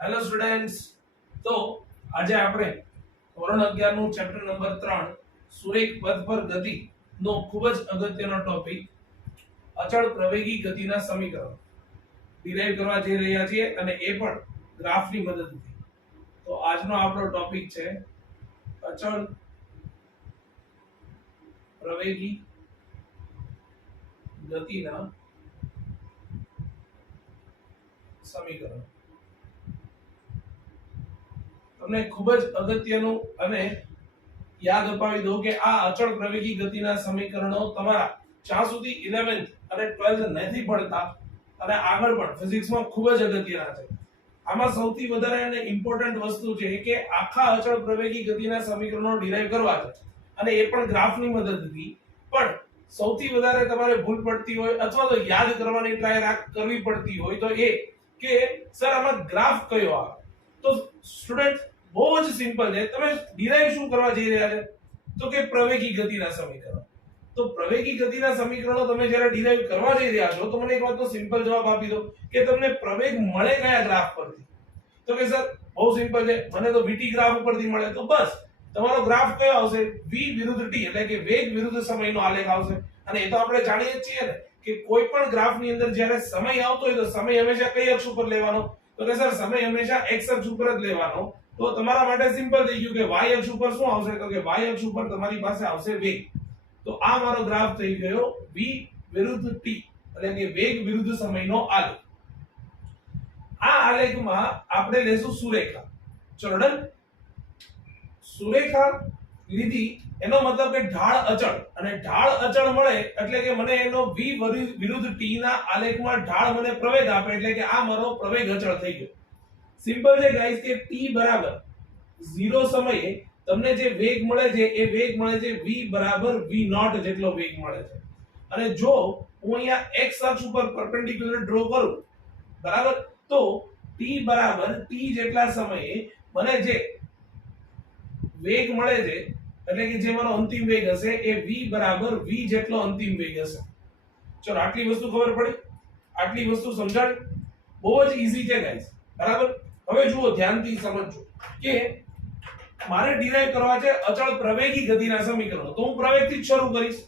Hello students, તો આજે આપણે ધોરણ 11 નું ચેપ્ટર નંબર 3 સુરેખ પથ પર ગતિ નો ખૂબ જ અગત્યનો ટોપિક અચળ પ્રવેગી ગતિના સમીકરણ ડિરાઈવ કરવા જઈ રહ્યા છીએ અને એ પણ ગ્રાફની મદદથી. તો આજનો આપણો ટોપિક છે અચળ પ્રવેગી ગતિના સમીકરણ. તમને ખૂબ જ અગત્યનું અને યાદ અપાવી દો કે આ અચળ પ્રવેગી ગતિના સમીકરણો તમારા જ્યાં સુધી 11th અને 12th નથી પડતા અને આગળ પણ ફિઝિક્સમાં ખૂબ જ અગત્યના છે. આમાં સૌથી વધારે અને ઇમ્પોર્ટન્ટ વસ્તુ છે કે આખા અચળ પ્રવેગી ગતિના સમીકરણો ડિરાઈવ કરવા છે અને એ પણ ગ્રાફની મદદથી. પણ સૌથી વધારે તમારે ભૂલ પડતી હોય અથવા તો યાદ કરવાની ટ્રાય કરવી પડતી હોય તો એ કે સર આમાં ગ્રાફ કયો આવે. તો સ્ટુડન્ટ બહુ જ સિમ્પલ છે. તમે ડિરાઈવ શું કરવા જઈ રહ્યા છે તો કે પ્રવેગી ગતિના સમીકરણો. તો પ્રવેગી ગતિના સમીકરણો તમે જ્યારે ડિરાઈવ કરવા જઈ રહ્યા છો તો મને એક વાતનો સિમ્પલ જવાબ આપી દો કે તમને પ્રવેગ મળે કયા ગ્રાફ પરથી. તો કે સર બહુ સિમ્પલ છે, મને તો vt ગ્રાફ ઉપરથી મળે. તો બસ તમારો ગ્રાફ કયો આવશે? v વિરુદ્ધ t, એટલે કે વેગ વિરુદ્ધ સમયનો આલેખ આવશે. અને એ તો આપણે જાણીએ જ છીએ ને કે કોઈ પણ ગ્રાફની અંદર જ્યારે સમય આવતો હોય તો સમય હંમેશા કઈ અક્ષ ઉપર લેવાનો? તો કે સર સમય હંમેશા x અક્ષ ઉપર જ લેવાનો. તો તમારા માટે સિમ્પલ થઈ ગયું કે y અક્ષ ઉપર શું આવશે? તો કે y અક્ષ ઉપર તમારી પાસે આવશે વેગ. તો આ મારો ગ્રાફ થઈ ગયો v વિરુદ્ધ t, એટલે કે વેગ વિરુદ્ધ સમયનો આલેખ. આ આલેખમાં આપણે લેશું સુરેખા. ચલો ડન. સુરેખા લીધી એનો મતલબ કે ઢાળ અચળ, અને ઢાળ અચળ મળે એટલે કે મને એનો v વિરુદ્ધ t ના આલેખમાં ઢાળ મને પ્રવેગ આપે, એટલે કે આ મારો પ્રવેગ અચળ થઈ ગયો. સિમ્પલ છે ગાઈસ કે t બરાબર 0 સમયે તમને જે વેગ મળે છે એ વેગ મળે છે v બરાબર v0 જેટલો વેગ મળે છે. અને જો હું અહીંયા x અક્ષ ઉપર પરપેન્ડિક્યુલર ડ્રો કરું, બરાબર, તો t બરાબર t જેટલા સમયે મને જે વેગ મળે છે એટલે કે જે મારો અંતિમ વેગ હશે એ v બરાબર v જેટલો અંતિમ વેગ હશે. ચલો આટલી વસ્તુ ખબર પડી, આટલી વસ્તુ સમજાણી. બહુ જ ઈઝી છે ગાઈસ, બરાબર. હવે જુઓ, ધ્યાનથી સમજજો કે મારે ડિરાઈવ કરવા છે અચળ પ્રવેગી ગતિના સમીકરણો. તો હું પ્રવેગથી જ શરૂ કરીશ.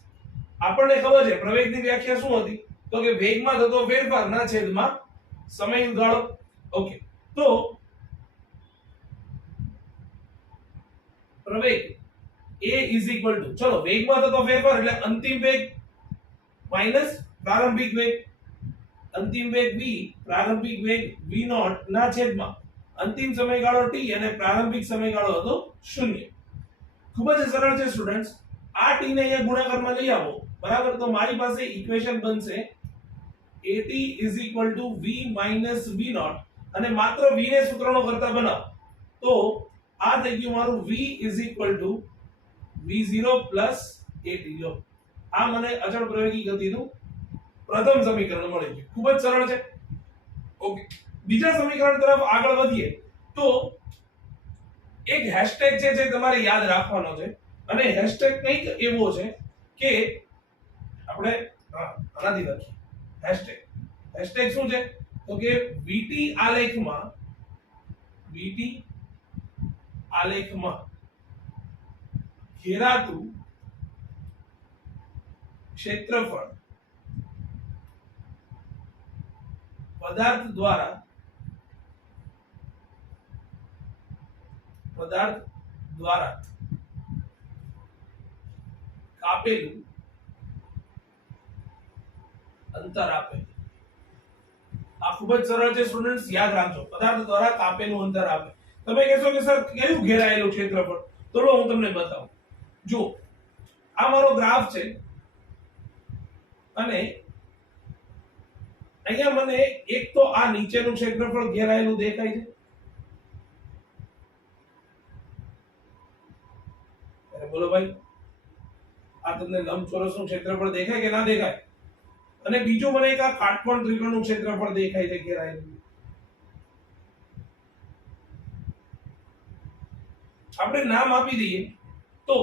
આપણને ખબર છે પ્રવેગની વ્યાખ્યા શું હતી? તો કે વેગમાં થતો ફેરફાર ના છેદમાં સમયગાળો. ઓકે, તો પ્રવેગ a ચલો વેગમાં થતો ફેરફાર એટલે અંતિમ વેગ માઈનસ પ્રારંભિક વેગ. અંતિમ વેગ v, પ્રારંભિક વેગ v0 ના છેદમાં અંતિમ સમયગાળો t અને પ્રારંભિક સમયગાળો હતો 0. ખૂબ જ સરળ છે સ્ટુડન્ટ્સ. આ t ને અહીંયા ગુણાકારમાં લઈ આવો, બરાબર. તો મારી પાસે ઇક્વેશન બનશે at v v0, અને માત્ર v ને સૂત્રનો કરતા બનાવો તો આ થઈ ગયું મારું v v0 at. લો, આ મને અચળ પ્રવેગી ગતિનું પ્રથમ સમીકરણ મળી ગયું. ખૂબ જ સરળ છે. ઓકે, બીજા સમીકરણ તરફ આગળ વધીએ તો એક હેશટેગ છે જે તમારે યાદ રાખવાનો છે. અને હેશટેગ કંઈક એવો છે કે આપણે આનાથી લખીએ. હેશટેગ શું છે? તો કે vt આલેખમાં ઘેરાતું ક્ષેત્રફળ પદાર્થ દ્વારા કાપેલું અંતર આપે. આ ખૂબ જ સરળ છે સ્ટુડન્ટ્સ, યાદ રાખજો. પદાર્થ દ્વારા કાપેલું અંતર આપે. તમે કહેશો કે સર કયું ઘેરાયેલું ક્ષેત્રફળ? તો લો હું તમને બતાવું. જો આ મારો ગ્રાફ છે અને અહીંયા મને એક તો આ નીચેનું ક્ષેત્રફળ ઘેરાયેલું દેખાય છે. બોલો ભાઈ, આ તમને લંબચોરસનું ક્ષેત્રફળ દેખાય કે ના દેખાય? અને બીજું મને એક આ કાટકોણ ત્રિકોણનું ક્ષેત્રફળ દેખાય છે ઘેરાયેલું. આપણે નામ આપી દઈએ તો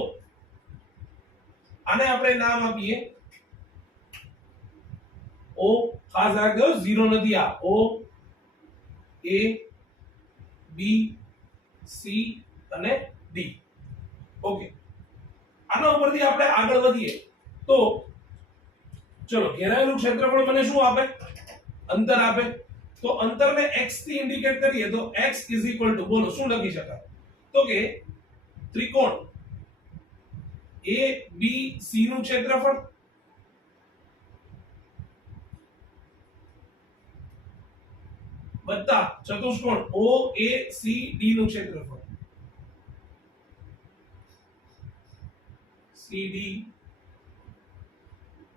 આને આપણે નામ આપીએ O, ખાસ રાખજો 0 નથી, આ O A બી સી અને ડી. ઓકે, આના ઉપરથી આપણે આગળ વધીએ તો ચલો, ઘેરાયેલું ક્ષેત્રફળ મને શું આપે? અંતર આપે. તો અંતરને x થી ઇન્ડિકેટ કરીએ તો x બોલો શું લખી શકાય? તો કે ત્રિકોણ a b c નું ક્ષેત્રફળ વત્તા ચતુષ્કોણ o a c d નું ક્ષેત્રફળ c d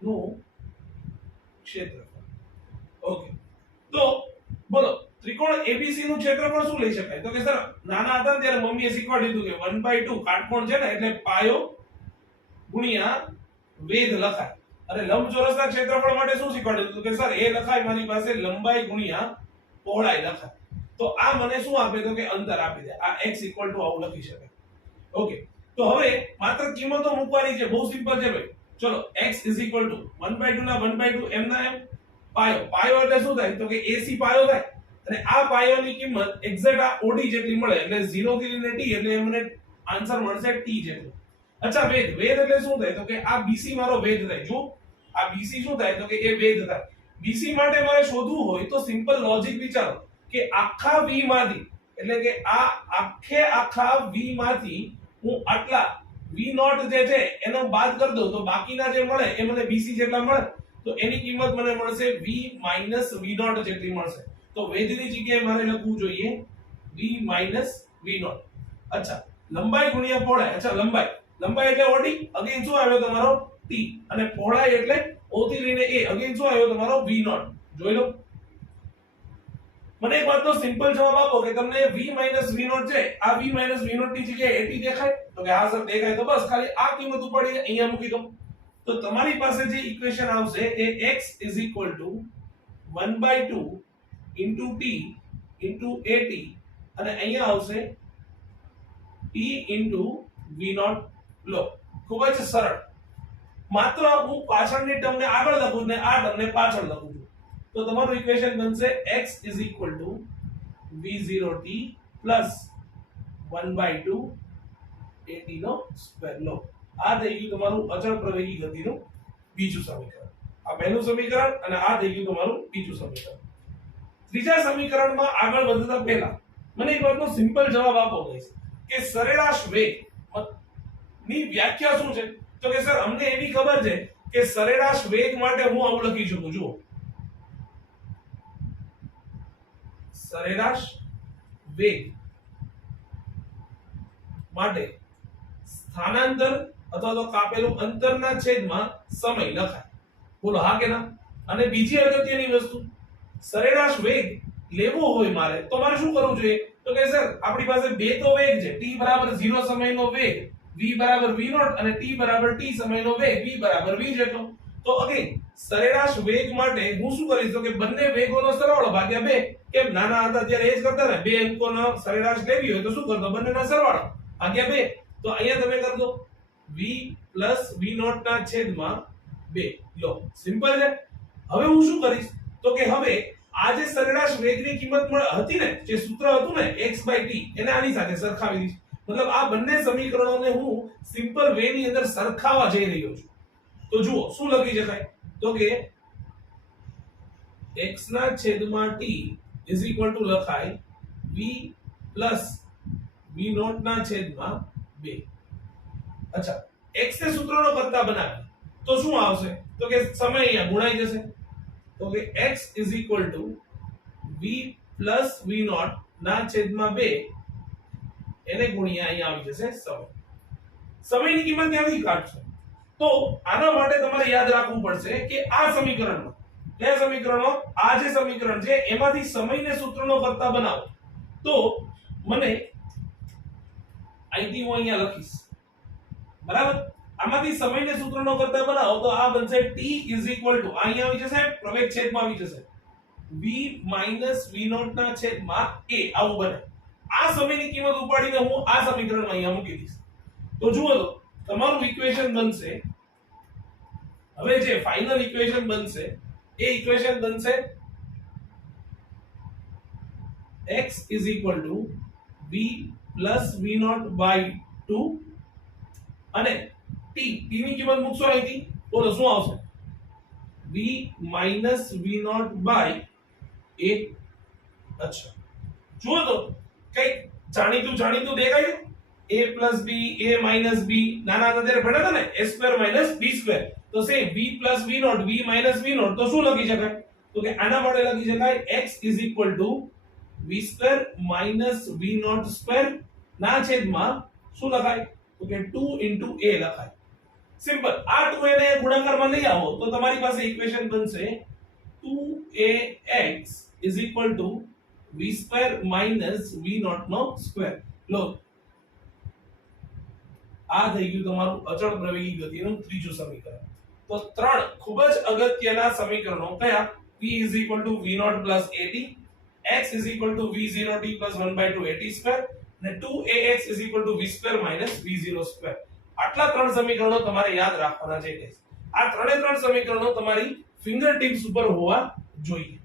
નું ક્ષેત્રફળ. ઓકે, તો બોલો ત્રિકોણ ABC નું ક્ષેત્રફળ શું લઈ શકાય? તો કે સર નાના હતા ત્યારે મમ્મીએ શીખવાડ્યું હતું કે 1/2 કાટકોણ છે ને એટલે પાયો ગુણ્યા વેધ લખાય. અને લંબચોરસના ક્ષેત્રફળ માટે શું શીખવાડ્યું હતું? કે સર એ લખાય મારી પાસે લંબાઈ ગુણ્યા પહોળાઈ લખાય. તો આ મને શું આપે? તો કે અંતર આપી દે. આ x આવું લખી શકાય. ઓકે, તો હવે માત્ર કિંમતો મૂકવાની છે, બહુ સિમ્પલ છે ભાઈ. ચલો, x 1/2 ના 1/2 એમ ના એમ. પાયો એટલે શું થાય? તો કે AC પાયો થાય. અને આ પાયોની કિંમત એક્ઝેક્ટ આ OD જેટલી મળે એટલે 0 થી લઈને t એટલે મને આન્સર મળશે t જેટલો. અચ્છા, વેધ એટલે શું થાય? તો કે આ BC મારો વેધ થાય. જો આ BC શું થાય? તો કે એ વેધ થાય. BC માટે મારે શોધવું હોય તો સિમ્પલ લોજિક વિચારો કે આખા V માંથી એટલે કે આ આખા V માંથી હું આટલા V0 જે છે એનો બાદ કરી દઉં તો બાકીના જે મળે એ મને BC જેટલા મળે. તો એની કિંમત મને મળશે V V0 જેટલી મળશે. તો વેધની જગ્યાએ મારે લખવું જોઈએ V V0. અચ્છા, લંબાઈ ગુણ્યા પહોળાઈ. અચ્છા, લંબાઈ એટલે OD, અગેન શું આવ્યો તમારો T, અને પહોળાઈ એટલે O થી લઈને A, અગેન શું આવ્યો તમારો V0. જોઈ લો. મને એક વાતનો સિમ્પલ જવાબ આપો કે તમને V V0 છે, આ V V0 ની જગ્યાએ AT દેખાય? તો કે હા સર દેખાય. તો બસ ખાલી આ કિંમત ઉપાડીને અહીંયા મૂકી દો. તો તમારી પાસે જે ઇક્વેશન આવશે એ x 1/2 into t into at અને અહીંયા આવશે t into v0. લો, ખૂબ જ સરળ. માત્ર હું પાછળની ટર્મને આગળ લખું ને આ ટર્મને પાછળ લખું છું. તો તમારું ઇક્વેશન બનશે x v0t plus 1/2 at નો સ્ક્વેર. લો, આ થઈ ગયું તમારું અચળ પ્રવેગી ગતિનું બીજું સમીકરણ. આ પહેલું સમીકરણ અને આ થઈ ગયું તમારું બીજું સમીકરણ. ત્રીજા સમીકરણમાં આગળ વધતા પહેલા મને એક વાતનો સિમ્પલ જવાબ આપો ગાઈસ કે સરેરાશ વેગ ની વ્યાખ્યા શું છે? તો કે સર અમને એવી ખબર છે કે સરેરાશ વેગ માટે હું આવું લખી શકું છું. સરેરાશ વેગ માટે સ્થાનાંતર અથવા તો કાપેલું અંતરના છેદમાં સમય લખાય. બોલો હા કે ના? અને બીજી અગત્યની વસ્તુ, સરેરાશ વેગ લેવો હોય મારે તો મારે શું કરવું જોઈએ? તો કે સર આપણી પાસે બે તો વેગ છે, t 0 સમયનો વેગ v v0 અને t t સમયનો વેગ v v જેટલો. તો અગેન સરેરાશ વેગ માટે હું શું કરીશ? તો કે બંને વેગોનો સરવાળો ભાગ્યા 2. કેમ નાના હતા ત્યારે એ જ કરતા ને, બે અંકોનો સરેરાશ લેવી હોય તો શું કરતો? બંનેના સરવાળો ભાગ્યા 2. તો અહીંયા તમે કરી દો v v0 ના છેદમાં 2. લો, સિમ્પલ છે. હવે હું શું કરીશ? તો કે હવે આ જે સરેરાશ વેગની કિંમત હતી ને, જે સૂત્ર હતું ને x/t, એને આની સાથે સરખાવી દઈશ. મતલબ આ બંને સમીકરણોને હું સિમ્પલ વે ની અંદર સરખાવવા જઈ રહ્યો છું. તો જુઓ શું લખી શકાય? તો કે x ના છેદમાં t લખાય v v0 ના છેદમાં 2. અચ્છા, x ને સૂત્રનો કરતા બનાવી તો શું આવશે? તો કે સમય અહીંયા ગુણાઈ જશે. તો કે x v v0 ના છેદમાં 2 એને ગુણ્યા અહીંયા આવી જશે સમય. સમયની કિંમત ત્યાંથી કાઢશો. તો આના માટે તમારે યાદ રાખવું પડશે કે આ સમીકરણમાં, કયા સમીકરણો? આ જે સમીકરણ છે એમાંથી સમયને સૂત્રનો કરતા બનાવો તો મને અહીંથી હું અહીંયા લખીશ, બરાબર? આમાંથી સમયને સૂત્રનો કરતા બનાવો તો આ બનશે t અહીંયા આવી જશે, પ્રવેગ છેદમાં આવી જશે v v0 ના છેદમાં a. આવું બને. આ સમયની કિંમત ઉપાડીને હું આ સમીકરણમાં અહીંયા મૂકી દઈશ. તો જુઓ તો તમારું ઇક્વેશન બનશે, હવે જે ફાઇનલ ઇક્વેશન બનશે એ ઇક્વેશન બનશે x v plus v naught by 2 અને t ની કિંમત મૂકશો અહીંથી બોલો શું આવશે v minus v naught by a અચ્છા જુઓ તો કઈ જાણીતું દેખાય a plus b a minus b નાના હતા ત્યારે ભણ્યા હતા ને a square minus b square તો same v plus v naught v minus v naught તો શું લખી શકાય તો કે આના માટે લખી શકાય x is equal to v square minus v naught square ના છેદમાં શું લખાય તો કે 2 into a લખાય સિમ્પલ આ 2a ને ગુણાકારમાં લઈ આવો તો તમારી પાસે ઇક્વેશન બનશે 2ax is equal to v square minus v naught no square લો આ થઈ ગયું તમારું અચળ પ્રવેગી ગતિનું ત્રીજું સમીકરણ તો ત્રણ ખૂબ જ અગત્યના સમીકરણો કયા p is equal to v naught plus at x is equal to v0t plus 1 by 2 at square અને 2ax is equal to v square minus v0 square આટલા ત્રણ સમીકરણો તમારે યાદ રાખવાના છે આ ત્રણે ત્રણ સમીકરણો તમારી ફિંગર ટિપ્સ ઉપર હોવા જોઈએ